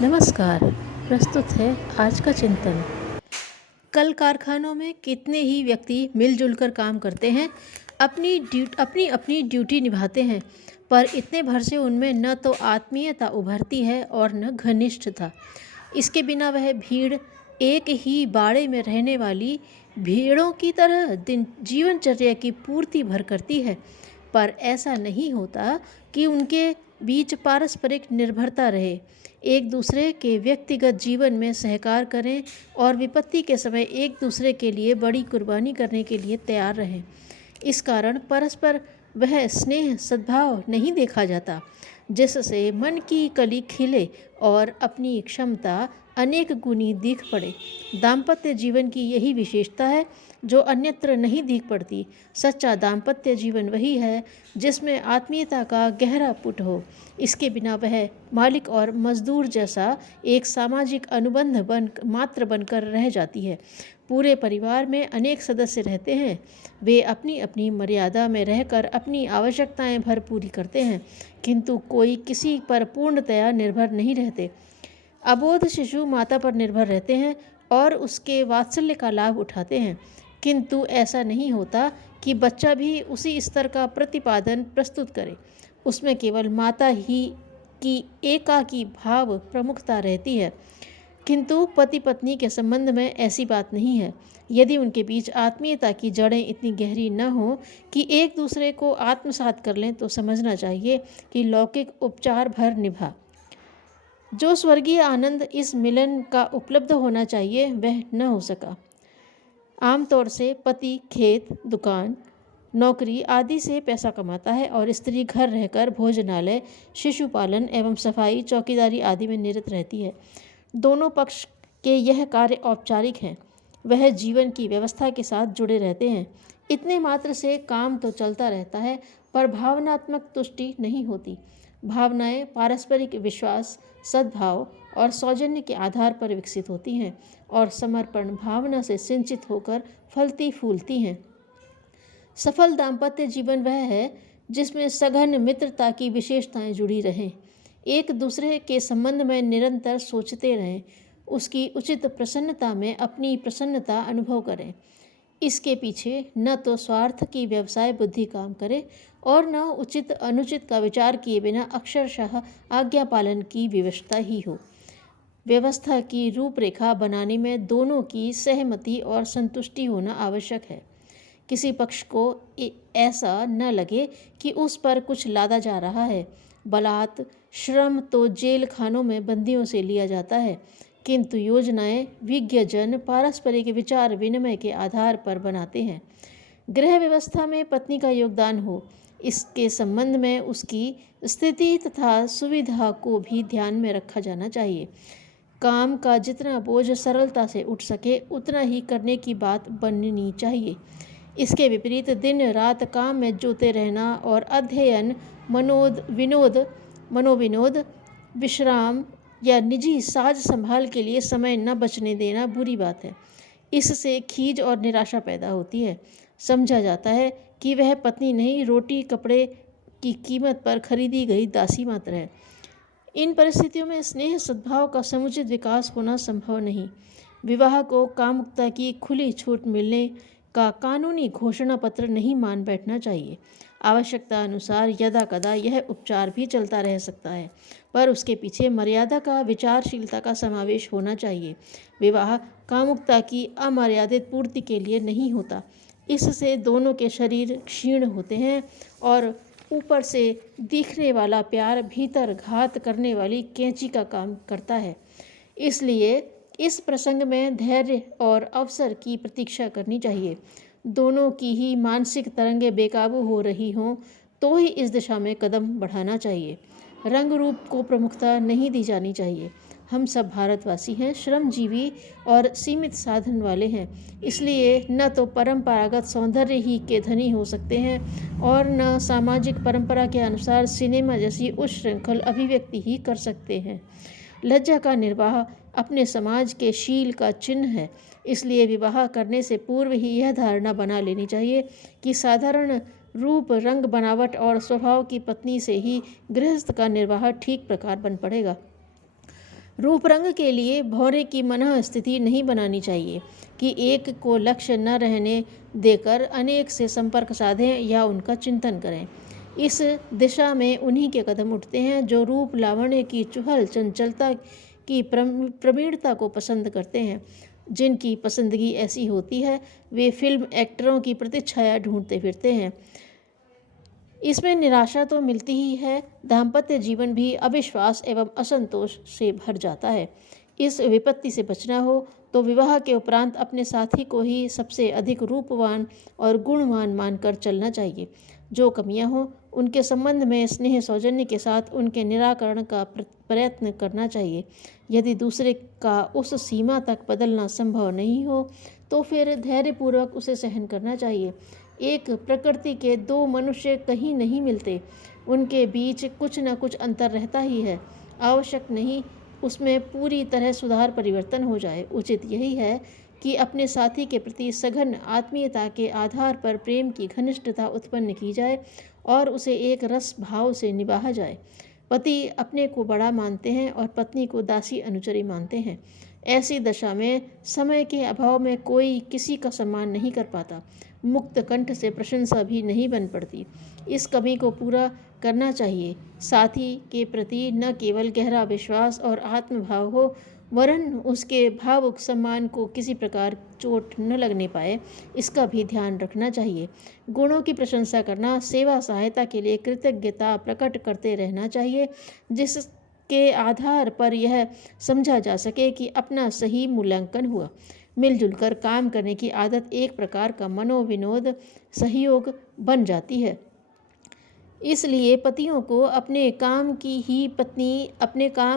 नमस्कार। प्रस्तुत है आज का चिंतन। कल कारखानों में कितने ही व्यक्ति मिलजुल कर काम करते हैं, अपनी अपनी ड्यूटी निभाते हैं, पर इतने भर से उनमें न तो आत्मीयता उभरती है और न घनिष्ठता। इसके बिना वह भीड़ एक ही बाड़े में रहने वाली भीड़ों की तरह दिन जीवनचर्या की पूर्ति भर करती है, पर ऐसा नहीं होता कि उनके बीच पारस्परिक निर्भरता रहे, एक दूसरे के व्यक्तिगत जीवन में सहकार करें और विपत्ति के समय एक दूसरे के लिए बड़ी कुर्बानी करने के लिए तैयार रहें। इस कारण परस्पर वह स्नेह सद्भाव नहीं देखा जाता जिससे मन की कली खिले और अपनी क्षमता अनेक गुनी दिख पड़े। दाम्पत्य जीवन की यही विशेषता है जो अन्यत्र नहीं दिख पड़ती। सच्चा दाम्पत्य जीवन वही है जिसमें आत्मीयता का गहरा पुट हो। इसके बिना वह मालिक और मजदूर जैसा एक सामाजिक अनुबंध बनकर रह जाती है। पूरे परिवार में अनेक सदस्य रहते हैं, वे अपनी अपनी मर्यादा में रहकर अपनी आवश्यकताएं भर पूरी करते हैं, किंतु कोई किसी पर पूर्णतया निर्भर नहीं रहते। अबोध शिशु माता पर निर्भर रहते हैं और उसके वात्सल्य का लाभ उठाते हैं, किंतु ऐसा नहीं होता कि बच्चा भी उसी स्तर का प्रतिपादन प्रस्तुत करे। उसमें केवल माता ही की एकाकी भाव प्रमुखता रहती है, किंतु पति पत्नी के संबंध में ऐसी बात नहीं है। यदि उनके बीच आत्मीयता की जड़ें इतनी गहरी न हो कि एक दूसरे को आत्मसात कर लें, तो समझना चाहिए कि लौकिक उपचार भर निभा। जो स्वर्गीय आनंद इस मिलन का उपलब्ध होना चाहिए वह न हो सका। आमतौर से पति खेत, दुकान, नौकरी आदि से पैसा कमाता है और स्त्री घर रहकर भोजनालय, शिशुपालन एवं सफाई, चौकीदारी आदि में निरत रहती है। दोनों पक्ष के यह कार्य औपचारिक हैं, वह जीवन की व्यवस्था के साथ जुड़े रहते हैं। इतने मात्र से काम तो चलता रहता है, पर भावनात्मक तुष्टि नहीं होती। भावनाएं पारस्परिक विश्वास, सद्भाव और सौजन्य के आधार पर विकसित होती हैं और समर्पण भावना से सिंचित होकर फलती फूलती हैं। सफल दाम्पत्य जीवन वह है जिसमें सघन मित्रता की विशेषताएं जुड़ी रहें, एक दूसरे के संबंध में निरंतर सोचते रहें, उसकी उचित प्रसन्नता में अपनी प्रसन्नता अनुभव करें। इसके पीछे न तो स्वार्थ की व्यवसाय बुद्धि काम करे और न उचित अनुचित का विचार किए बिना अक्षरशः आज्ञा पालन की व्यवस्था ही हो। व्यवस्था की रूपरेखा बनाने में दोनों की सहमति और संतुष्टि होना आवश्यक है। किसी पक्ष को ऐसा न लगे कि उस पर कुछ लादा जा रहा है। बलात् श्रम तो जेल खानों में बंदियों से लिया जाता है, किंतु योजनाएं विज्ञजन पारस्परिक विचार विनिमय के आधार पर बनाते हैं। गृह व्यवस्था में पत्नी का योगदान हो, इसके संबंध में उसकी स्थिति तथा सुविधा को भी ध्यान में रखा जाना चाहिए। काम का जितना बोझ सरलता से उठ सके उतना ही करने की बात बननी चाहिए। इसके विपरीत दिन रात काम में जुटे रहना और अध्ययन, मनोविनोद, विश्राम या निजी साज संभाल के लिए समय न बचने देना बुरी बात है। इससे खीज और निराशा पैदा होती है। समझा जाता है कि वह पत्नी नहीं, रोटी कपड़े की कीमत पर खरीदी गई दासी मात्र है। इन परिस्थितियों में स्नेह सद्भाव का समुचित विकास होना संभव नहीं। विवाह को कामुकता की खुली छूट मिलने का कानूनी घोषणा पत्र नहीं मान बैठना चाहिए। आवश्यकता अनुसार यदा कदा यह उपचार भी चलता रह सकता है, पर उसके पीछे मर्यादा का, विचारशीलता का समावेश होना चाहिए। विवाह कामुकता की अमर्यादित पूर्ति के लिए नहीं होता। इससे दोनों के शरीर क्षीण होते हैं और ऊपर से दिखने वाला प्यार भीतर घात करने वाली कैंची का काम करता है। इसलिए इस प्रसंग में धैर्य और अवसर की प्रतीक्षा करनी चाहिए। दोनों की ही मानसिक तरंगें बेकाबू हो रही हों तो ही इस दिशा में कदम बढ़ाना चाहिए। रंग रूप को प्रमुखता नहीं दी जानी चाहिए। हम सब भारतवासी हैं, श्रमजीवी और सीमित साधन वाले हैं, इसलिए न तो परंपरागत सौंदर्य ही के धनी हो सकते हैं और न सामाजिक परंपरा के अनुसार सिनेमा जैसी उच्छृंखल अभिव्यक्ति ही कर सकते हैं। लज्जा का निर्वाह अपने समाज के शील का चिन्ह है, इसलिए विवाह करने से पूर्व ही यह धारणा बना लेनी चाहिए कि साधारण रूप, रंग, बनावट और स्वभाव की पत्नी से ही गृहस्थ का निर्वाह ठीक प्रकार बन पड़ेगा। रूप रंग के लिए भौरे की मनः स्थिति नहीं बनानी चाहिए कि एक को लक्ष्य न रहने देकर अनेक से संपर्क साधें या उनका चिंतन करें। इस दिशा में उन्हीं के कदम उठते हैं जो रूप लावण्य की चुहल चंचलता की प्रवीणता को पसंद करते हैं। जिनकी पसंदगी ऐसी होती है वे फिल्म एक्टरों की प्रतिच्छाया ढूंढते फिरते हैं। इसमें निराशा तो मिलती ही है, दाम्पत्य जीवन भी अविश्वास एवं असंतोष से भर जाता है। इस विपत्ति से बचना हो तो विवाह के उपरांत अपने साथी को ही सबसे अधिक रूपवान और गुणवान मानकर चलना चाहिए। जो कमियां हों उनके संबंध में स्नेह सौजन्य के साथ उनके निराकरण का प्रयत्न करना चाहिए। यदि दूसरे का उस सीमा तक बदलना संभव नहीं हो तो फिर धैर्यपूर्वक उसे सहन करना चाहिए। एक प्रकृति के दो मनुष्य कहीं नहीं मिलते, उनके बीच कुछ न कुछ अंतर रहता ही है। आवश्यक नहीं उसमें पूरी तरह सुधार परिवर्तन हो जाए। उचित यही है कि अपने साथी के प्रति सघन आत्मीयता के आधार पर प्रेम की घनिष्ठता उत्पन्न की जाए और उसे एक रस भाव से निभाया जाए। पति अपने को बड़ा मानते हैं और पत्नी को दासी अनुचरी मानते हैं। ऐसी दशा में समय के अभाव में कोई किसी का सम्मान नहीं कर पाता, मुक्त कंठ से प्रशंसा भी नहीं बन पड़ती। इस कमी को पूरा करना चाहिए। साथी के प्रति न केवल गहरा विश्वास और आत्मभाव हो वरन उसके भावुक सम्मान को किसी प्रकार चोट न लगने पाए, इसका भी ध्यान रखना चाहिए। गुणों की प्रशंसा करना, सेवा सहायता के लिए कृतज्ञता प्रकट करते रहना चाहिए, जिसके आधार पर यह समझा जा सके कि अपना सही मूल्यांकन हुआ। मिलजुल कर काम करने की आदत एक प्रकार का मनोविनोद सहयोग बन जाती है। इसलिए पतियों को अपने काम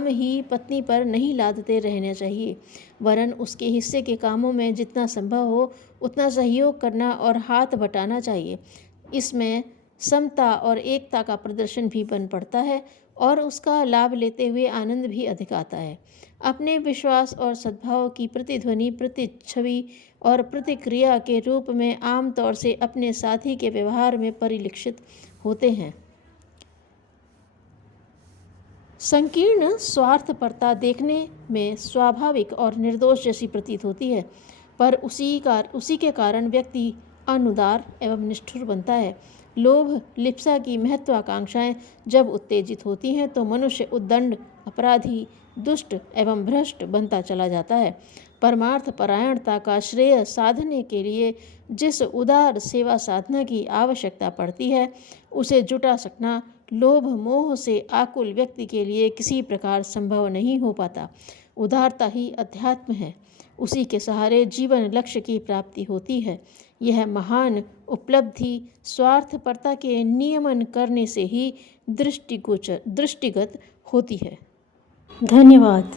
ही पत्नी पर नहीं लादते रहना चाहिए, वरन उसके हिस्से के कामों में जितना संभव हो उतना सहयोग करना और हाथ बटाना चाहिए। इसमें समता और एकता का प्रदर्शन भी बन पड़ता है और उसका लाभ लेते हुए आनंद भी अधिक आता है। अपने विश्वास और सद्भाव की प्रतिध्वनि, प्रतिच्छवि और प्रतिक्रिया के रूप में आमतौर से अपने साथी के व्यवहार में परिलक्षित होते हैं। संकीर्ण स्वार्थपरता देखने में स्वाभाविक और निर्दोष जैसी प्रतीत होती है, पर उसी के कारण व्यक्ति अनुदार एवं निष्ठुर बनता है। लोभ, लिप्सा की महत्वाकांक्षाएं जब उत्तेजित होती हैं तो मनुष्य उद्दंड, अपराधी, दुष्ट एवं भ्रष्ट बनता चला जाता है। परमार्थ परायणता का श्रेय साधने के लिए जिस उदार सेवा साधना की आवश्यकता पड़ती है उसे जुटा सकना लोभ मोह से आकुल व्यक्ति के लिए किसी प्रकार संभव नहीं हो पाता। उदारता ही अध्यात्म है, उसी के सहारे जीवन लक्ष्य की प्राप्ति होती है। यह महान उपलब्धि स्वार्थपरता के नियमन करने से ही दृष्टिगत होती है। धन्यवाद।